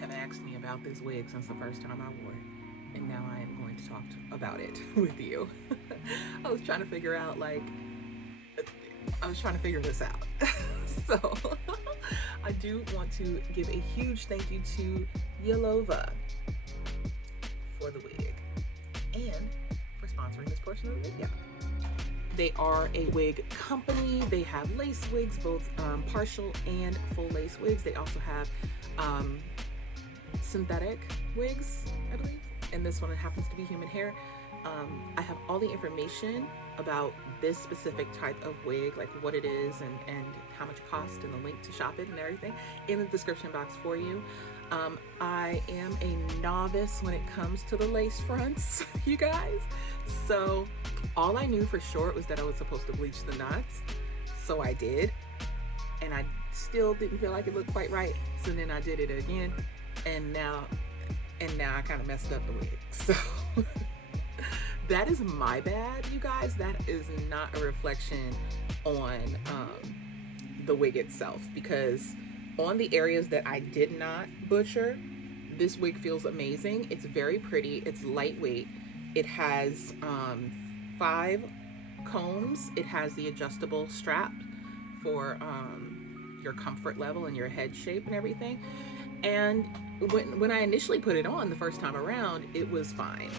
have asked me about this wig since the first time I wore it, and now I am going to talk about it with you. I was trying to figure out, like, I was trying to figure this out. So, I do want to give a huge thank you to Yolova for the wig and for sponsoring this portion of the video. They are a wig company. They have lace wigs, both partial and full lace wigs. They also have synthetic wigs, I believe, and this one happens to be human hair. I have all the information about this specific type of wig, like what it is and how much it costs, and the link to shop it and everything in the description box for you. I am a novice when it comes to the lace fronts, you guys. So all I knew for sure was that I was supposed to bleach the knots. So I did, and I still didn't feel like it looked quite right. So then I did it again, and now I kind of messed up the wig. So that is my bad, you guys. That is not a reflection on the wig itself, because on the areas that I did not butcher, this wig feels amazing. It's very pretty. It's lightweight. It has 5 combs. It has the adjustable strap for your comfort level and your head shape and everything. And when I initially put it on the first time around, it was fine.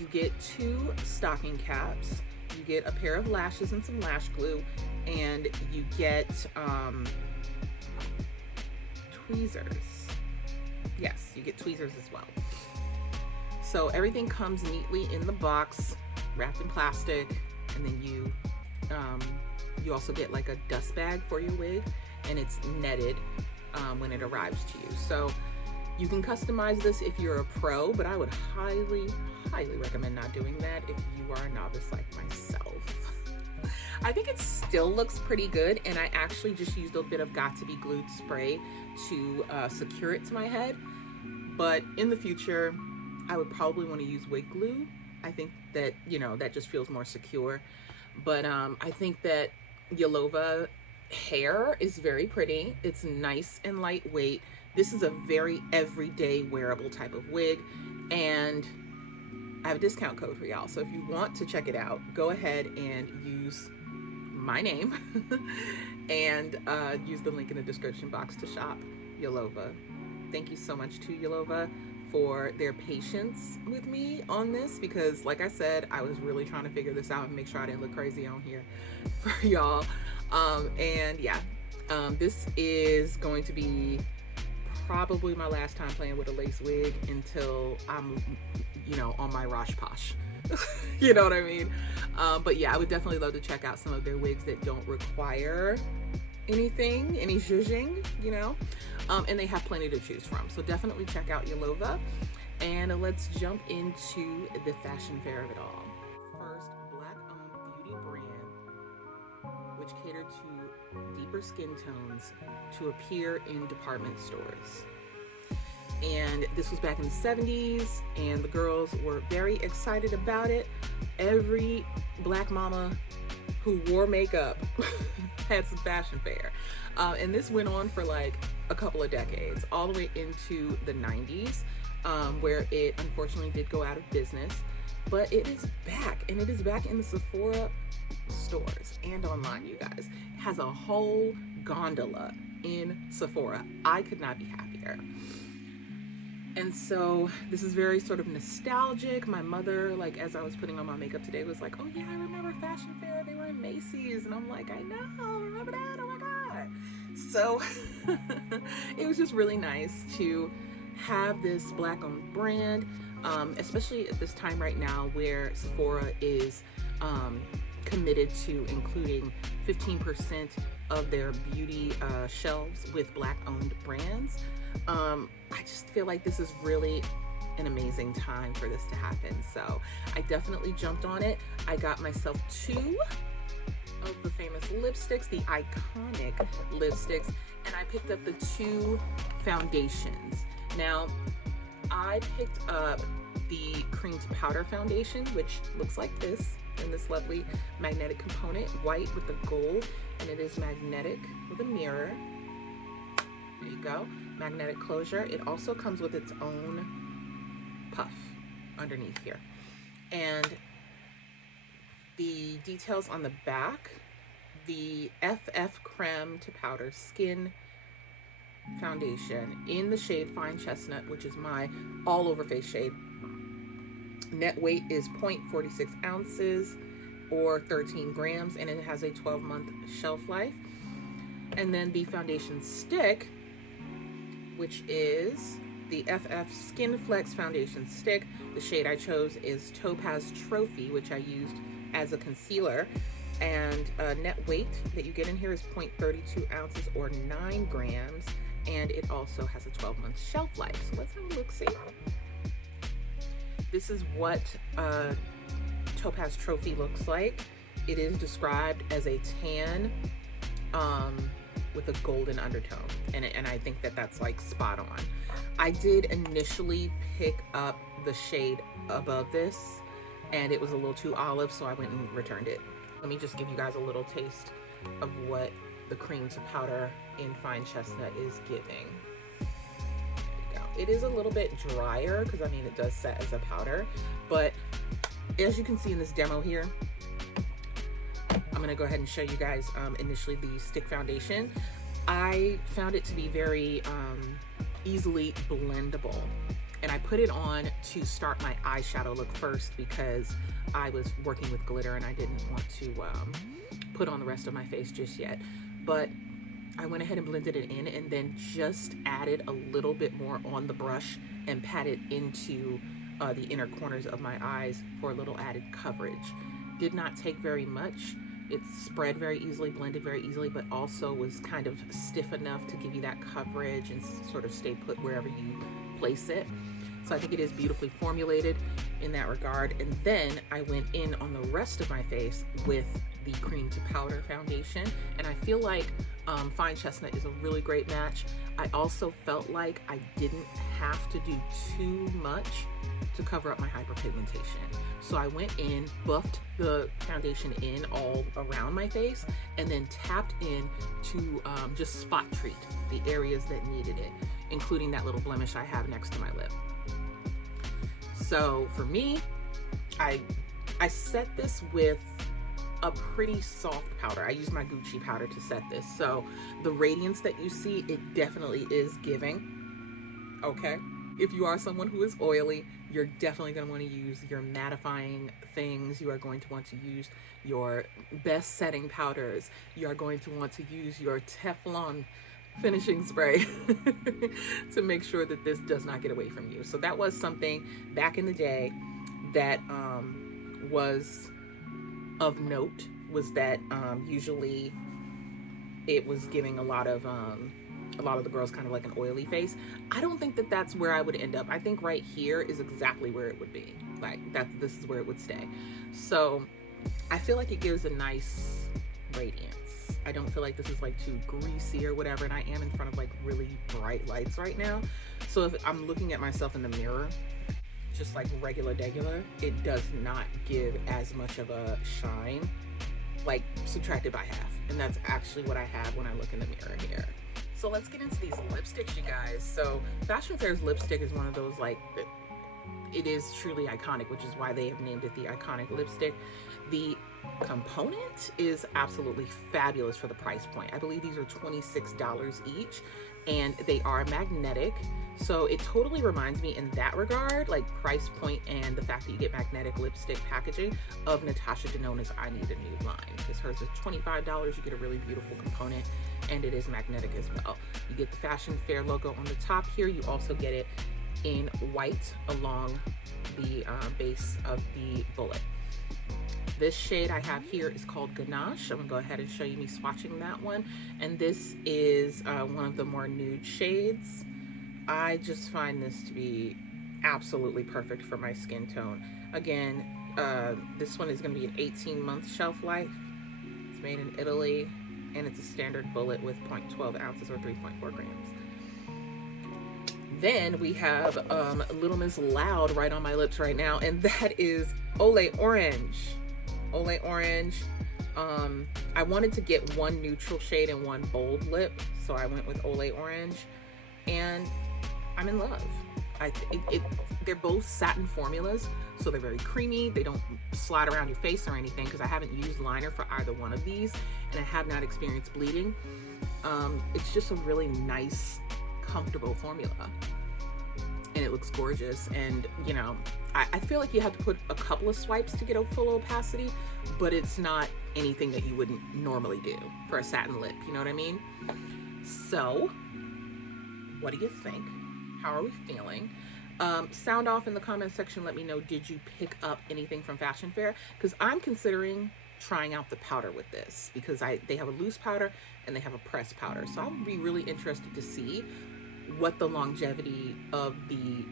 You get 2 stocking caps, you get a pair of lashes and some lash glue, and you get tweezers. Yes, you get tweezers as well. So everything comes neatly in the box, wrapped in plastic, and then you also get like a dust bag for your wig, and it's netted when it arrives to you. So you can customize this if you're a pro, but I would highly recommend not doing that if you are a novice like myself. I think it still looks pretty good, and I actually just used a bit of Got To Be Glued spray to secure it to my head. But in the future, I would probably want to use wig glue. I think that, you know, that just feels more secure. But I think that Yolova hair is very pretty. It's nice and lightweight. This is a very everyday wearable type of wig, and I have a discount code for y'all. So if you want to check it out, go ahead and use my name and use the link in the description box to shop Yolova. Thank you so much to Yolova for their patience with me on this, because like I said, I was really trying to figure this out and make sure I didn't look crazy on here for y'all. And yeah, this is going to be probably my last time playing with a lace wig until I'm, you know, on my Rosh Posh. You know what I mean? But yeah, I would definitely love to check out some of their wigs that don't require any zhuzhing, you know, and they have plenty to choose from. So definitely check out Yolova, and let's jump into the fashion fair of it all. First, Black-owned beauty brand, which catered to deeper skin tones to appear in department stores. And this was back in the 70s, and the girls were very excited about it. Every Black mama who wore makeup had some fashion fair. And this went on for like a couple of decades, all the way into the 90s, where it unfortunately did go out of business. But it is back, and it is back in the Sephora stores and online, you guys. It has a whole gondola in Sephora. I could not be happier. And so this is very sort of nostalgic. My mother, like, as I was putting on my makeup today, was like, oh yeah, I remember fashion fair. They were in Macy's. And I'm like, I know, remember that? Oh my God. So it was just really nice to have this Black-owned brand, especially at this time right now where Sephora is committed to including 15% of their beauty shelves with Black-owned brands. I just feel like this is really an amazing time for this to happen. So I definitely jumped on it. I got myself 2 of the famous lipsticks, the iconic lipsticks, and I picked up the 2 foundations. Now, I picked up the cream to powder foundation, which looks like this, in this lovely magnetic component, white with the gold, and it is magnetic with a mirror. There you go. magnetic closure. It also comes with its own puff underneath here. And the details on the back, the FF Creme to Powder Skin Foundation in the shade Fine Chestnut, which is my all over face shade. Net weight is 0.46 ounces or 13 grams, and it has a 12-month shelf life. And then the foundation stick, which is the FF Skinflex foundation stick. The shade I chose is Topaz Trophy, which I used as a concealer. And net weight that you get in here is 0.32 ounces or 9 grams. And it also has a 12-month shelf life. So let's have a look, see. This is what Topaz Trophy looks like. It is described as a tan with a golden undertone. And I think that that's like spot on. I did initially pick up the shade above this, and it was a little too olive, so I went and returned it. Let me just give you guys a little taste of what the cream to powder in Fine Chestnut is giving. There you go. It is a little bit drier because I mean it does set as a powder, but as you can see in this demo here, I'm gonna go ahead and show you guys initially the stick foundation. I found it to be very easily blendable, and I put it on to start my eyeshadow look first because I was working with glitter and I didn't want to put on the rest of my face just yet. But I went ahead and blended it in and then just added a little bit more on the brush and patted into the inner corners of my eyes for a little added coverage. Did not take very much. It spread very easily, blended very easily, but also was kind of stiff enough to give you that coverage and sort of stay put wherever you place it. So I think it is beautifully formulated in that regard. And then I went in on the rest of my face with the cream to powder foundation. And I feel like Fine Chestnut is a really great match. I also felt like I didn't have to do too much to cover up my hyperpigmentation. So I went in, buffed the foundation in all around my face, and then tapped in to just spot treat the areas that needed it, including that little blemish I have next to my lip. So for me, I set this with a pretty soft powder. I used my Gucci powder to set this. So the radiance that you see, it definitely is giving, okay? If you are someone who is oily, you're definitely going to want to use your mattifying things. You are going to want to use your best setting powders. You are going to want to use your Teflon finishing spray to make sure that this does not get away from you. So that was something back in the day that was of note, was that usually it was giving a lot of the girls kind of like an oily face. I don't think that that's where I would end up. I think right here is exactly where it would be. Like this is where it would stay. So I feel like it gives a nice radiance. I don't feel like this is like too greasy or whatever, and I am in front of like really bright lights right now. So if I'm looking at myself in the mirror, just like regular, it does not give as much of a shine, like subtracted by half. And that's actually what I have when I look in the mirror here. So let's get into these lipsticks, you guys. So Fashion Fair's lipstick is one of those, like, it is truly iconic, which is why they have named it the iconic lipstick. The component is absolutely fabulous for the price point. I believe these are $26 each, and they are magnetic. So it totally reminds me in that regard, like price point and the fact that you get magnetic lipstick packaging, of Natasha Denona's I Need a Nude line. Because hers is $25, you get a really beautiful component, and it is magnetic as well. You get the Fashion Fair logo on the top here. You also get it in white along the base of the bullet. This shade I have here is called Ganache. I'm gonna go ahead and show you me swatching that one. And this is one of the more nude shades. I just find this to be absolutely perfect for my skin tone. Again, this one is gonna be an 18-month shelf life. It's made in Italy, and it's a standard bullet with 0.12 ounces or 3.4 grams. Then we have Little Miss Loud right on my lips right now, and that is Olé Orange. Olé Orange. I wanted to get one neutral shade and one bold lip, so I went with Olé Orange. and I'm in love. They're both satin formulas, so they're very creamy. They don't slide around your face or anything, because I haven't used liner for either one of these, and I have not experienced bleeding. It's just a really nice, comfortable formula, and it looks gorgeous. And you know, I feel like you have to put a couple of swipes to get a full opacity, but it's not anything that you wouldn't normally do for a satin lip, you know what I mean? So what do you think? How are we feeling? Sound off in the comment section. Let me know, did you pick up anything from Fashion Fair? Because I'm considering trying out the powder with this, because they have a loose powder and they have a pressed powder. So I'll be really interested to see what the longevity of the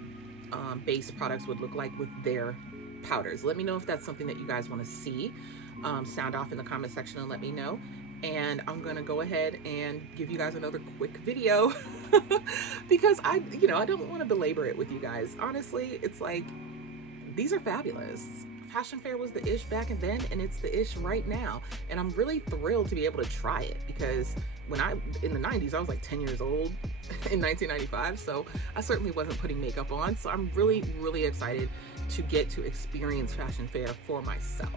base products would look like with their powders. Let me know if that's something that you guys want to see. Sound off in the comment section and let me know. And I'm gonna go ahead and give you guys another quick video because I don't want to belabor it with you guys. Honestly, it's like, these are fabulous. Fashion Fair was the ish back then, and it's the ish right now. And I'm really thrilled to be able to try it, because in the 90s, I was like 10 years old in 1995. So I certainly wasn't putting makeup on. So I'm really, really excited to get to experience Fashion Fair for myself.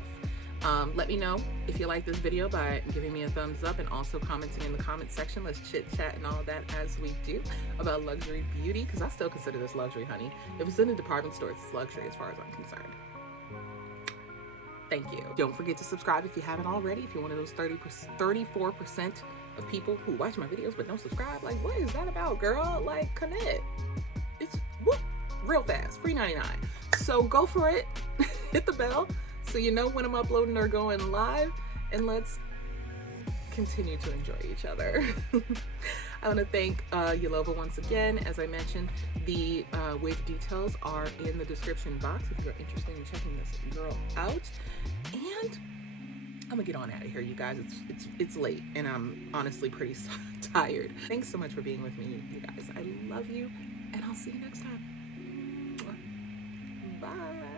Let me know if you like this video by giving me a thumbs up, and also commenting in the comment section. Let's chit chat and all of that as we do about luxury beauty, because I still consider this luxury, honey. If it's in a department store, it's luxury as far as I'm concerned. Thank you. Don't forget to subscribe if you haven't already. If you're one of those 34% of people who watch my videos but don't subscribe, like, what is that about, girl? Like, commit. It's whoop, real fast, free 99. So go for it. Hit the bell so you know when I'm uploading or going live, and let's continue to enjoy each other. I want to thank Yolova once again. As I mentioned, the wig details are in the description box if you're interested in checking this girl out. And I'm gonna get on out of here, you guys. It's late, and I'm honestly pretty tired. Thanks so much for being with me, you guys. I love you, and I'll see you next time. Bye.